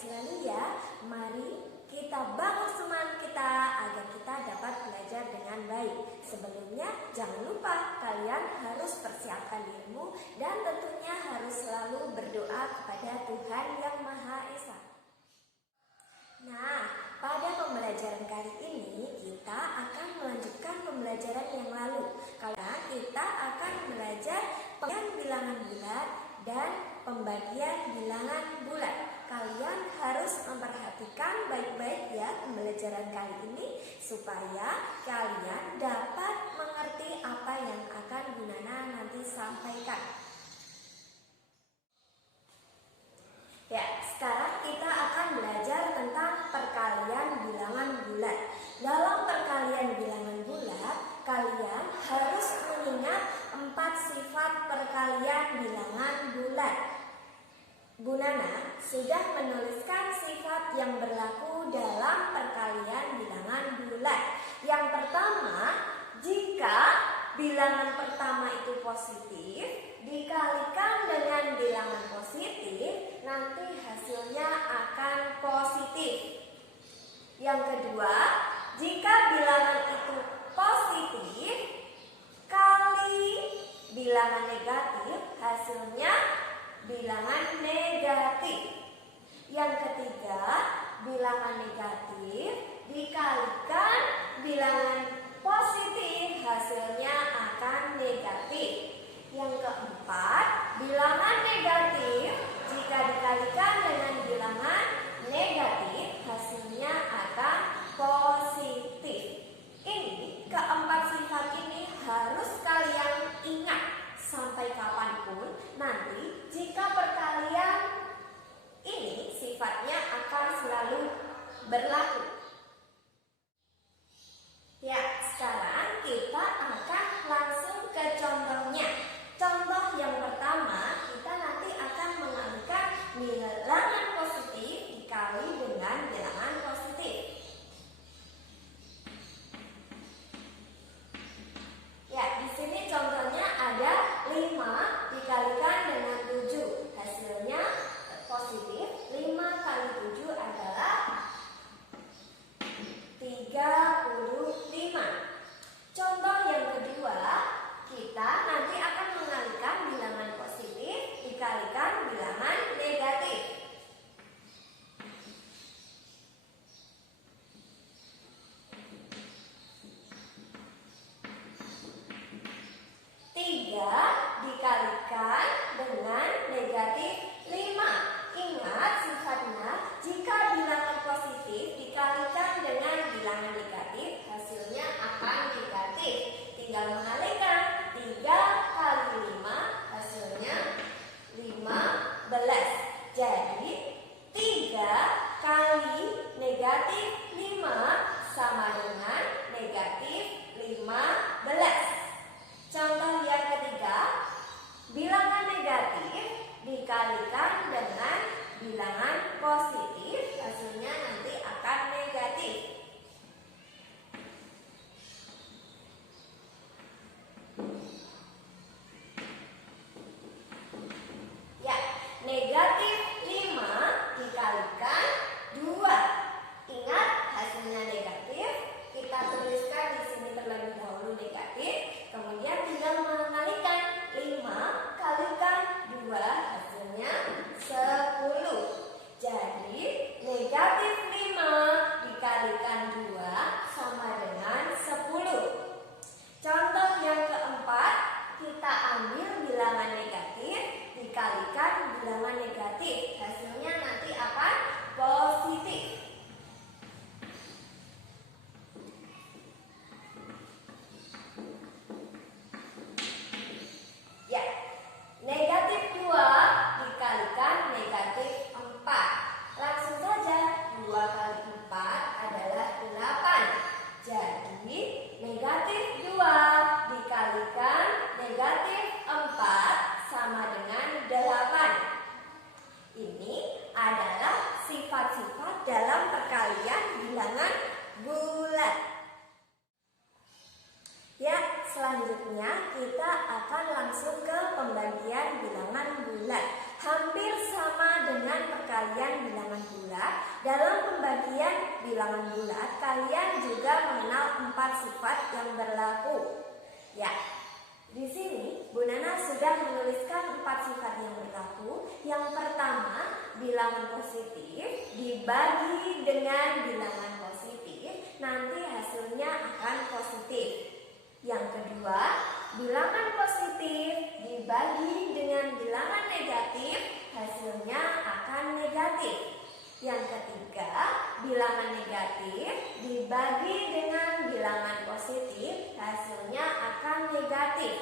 selalu ya. Mari kita bangun semangat kita agar kita dapat belajar dengan baik. Sebelumnya jangan lupa kalian harus persiapkan dirimu dan tentunya harus selalu berdoa kepada Tuhan Yang Maha Esa. Nah, pada pembelajaran kali ini kita akan melanjutkan pembelajaran yang lalu. Karena kita akan belajar pembagian bilangan bulat dan pembagian bilangan bulat. Kalian harus memperhatikan baik-baik ya pembelajaran kali ini supaya kalian dapat mengerti apa yang akan Bu Nana nanti sampaikan. Ya, sekarang kita akan belajar tentang perkalian bilangan bulat. Dalam perkalian bilangan bulat, kalian harus mengingat 4 sifat perkalian bilangan bulat. Bu Nana sudah menuliskan sifat yang berlaku dalam perkalian bilangan bulat. Yang pertama, jika bilangan pertama itu positif, dikalikan dengan bilangan positif, nanti hasilnya akan positif. Yang kedua, jika bilangan itu positif kali bilangan negatif, hasilnya bilangan negatif. Yang ketiga, bilangan negatif dikalikan bilangan positif, hasilnya akan negatif. Yang keempat, bilangan negatif jika dikalikan dengan bilangan negatif, hasilnya akan positif. Ini keempat sifat ini harus kalian ingat sampai kapanpun nanti jika perkalian ini sifatnya akan selalu berlaku. Ya, sekarang kita akan langsung ke contohnya. Contoh yang pertama, kita nanti akan mengalihkan bilangan positif dikali dengan bilangan positif. Ya, di sini contohnya ada 5 dikalikan dengan 7. Hasilnya positif. 5 kali 7 adalah 35. Contoh yang kedua, kita nanti akan mengalihkan bilangan positif dikalikan bilangan negatif. Dikalikan dengan negatif 5. Ingat sifatnya, jika bilangan positif dikalikan dengan bilangan negatif, hasilnya akan negatif. Tinggal mengalihkan. 3 kali 5 hasilnya 15. Jadi 3 kali negatif 5 sama dengan negatif 15. Contoh yang ketiga, bilangan negatif dikalikan dengan bilangan positif, hasilnya nanti akan negatif. Ya, negatif 5 dikalikan 2. Ingat hasilnya negatif, kita tuliskan di sini terlebih dahulu negatif. Kemudian tinggal mengalihkan 5 kalikan 2, hasilnya 10. Jadi negatif 5 dikalikan 2 sama dengan 10. Contoh yang keempat, kita ambil bilangan negatif dikalikan bilangan negatif, hasilnya nanti akan positif. Negatif 2 dikalikan negatif 4. Langsung saja 2 kali 4 adalah 8. Jadi negatif 2 dikalikan negatif 4 sama dengan 8. Ini adalah sifat-sifat dalam perkalian bilangan bulat. Ya, selanjutnya kita akan langsung ke pembagian bilangan bulat. hampir sama dengan perkalian bilangan bulat. Dalam pembagian bilangan bulat, kalian juga mengenal 4 sifat yang berlaku. Ya, di sini Bu Nana sudah menuliskan 4 sifat yang berlaku. Yang pertama, bilangan positif dibagi dengan bilangan positif, nanti hasilnya akan positif. Yang kedua, bilangan positif dibagi dengan bilangan negatif, hasilnya akan negatif. Yang ketiga, bilangan negatif dibagi dengan bilangan positif, hasilnya akan negatif.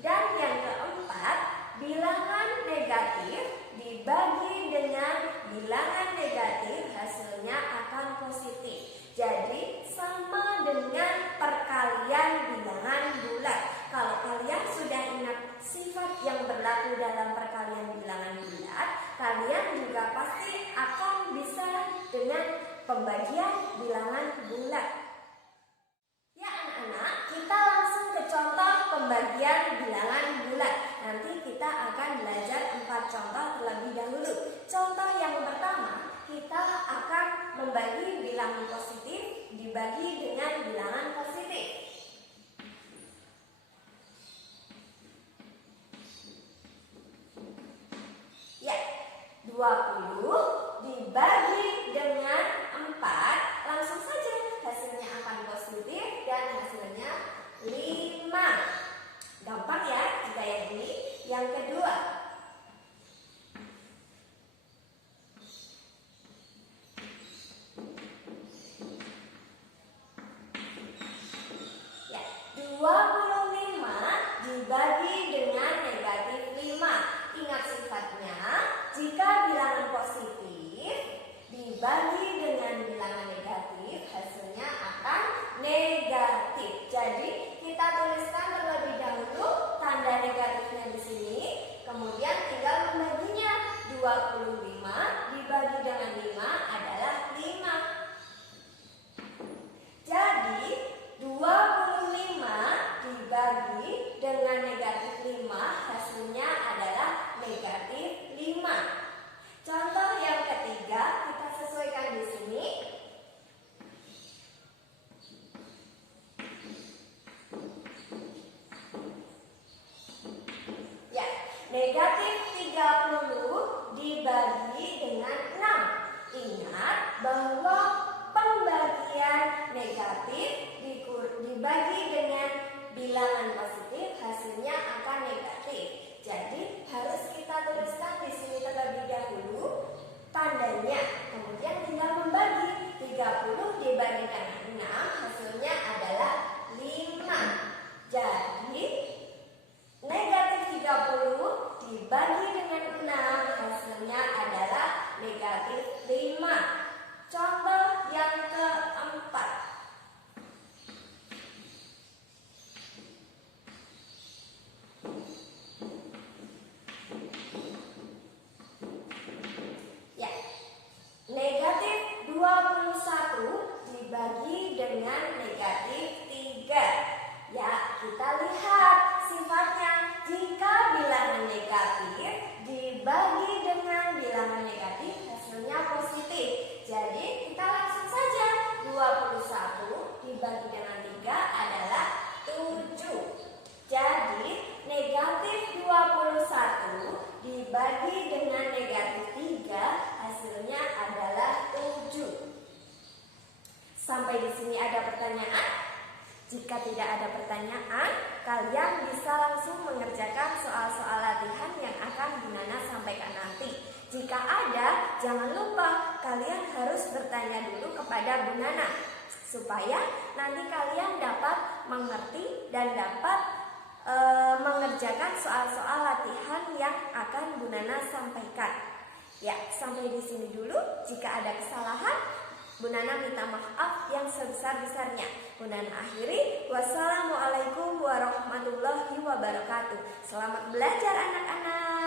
Dan yang keempat, bilangan negatif dibagi dengan bilangan negatif, hasilnya akan positif. Jadi sama dengan perkalian bilangan bulat. Kalau kalian sudah ingat sifat yang berlaku dalam perkalian bilangan bulat, kalian juga pasti akan bisa dengan pembagian bilangan bulat. Ya anak-anak, kita langsung ke contoh pembagian bilangan bulat. Nanti kita akan belajar 4 contoh terlebih dahulu. Contoh yang pertama, kita akan membagi bilangan positif dibagi dengan bilangan positif. Ya, 20 dibagi dengan 4, langsung saja hasilnya akan positif dan hasilnya 5. Gampang ya jika yang ini. Yang kedua, ya, 25 dibagi dengan negatif 5. Ingat sifatnya, jika bilangan positif dibagi dengan bilangan negatif, hasilnya akan negatif. Jadi kita tuliskan terlebih dahulu tanda negatifnya di sini, kemudian tinggal membaginya. 25 dibagi dengan 5 adalah 5. Jadi 25 dibagi dengan negatif 5, hasilnya adalah negatif 5. Contoh yang ketiga, kita sesuaikan di sini. Ya, negatif 30 dibagi dengan 6. Ingat bahwa pembagian negatif dibagi dengan bilangan positif, hasilnya akan negatif. Jadi harus kita tuliskan di sini terlebih dahulu tandanya. Kemudian tinggal membagi. 30 dibagi dengan 6, hasilnya adalah 5. Jadi negatif 30 dibagi dengan 6, hasilnya adalah negatif 5. Contoh yang keempat. Ya, negatif 21 dibagi dengan negatif 3. Ya, kita lihat sifatnya. Jika bilangan negatif dibagi dengan bilangan negatif, hasilnya positif. Jadi kita langsung saja, 21 dibagi dengan 3 adalah 7. Jadi negatif 21 dibagi dengan negatif 3, hasilnya adalah 7. Sampai di sini ada pertanyaan? Jika tidak ada pertanyaan, kalian bisa langsung mengerjakan soal-soal latihan yang akan Bu Nana sampaikan nanti. Jika ada, jangan lupa kalian harus bertanya dulu kepada Bu Nana, supaya nanti kalian dapat mengerti dan dapat mengerjakan soal-soal latihan yang akan Bu Nana sampaikan. Ya, sampai di sini dulu. Jika ada kesalahan, Bu Nana minta maaf yang sebesar-besarnya. Bu Nana akhiri. Wassalamualaikum warahmatullahi wabarakatuh. Selamat belajar anak-anak.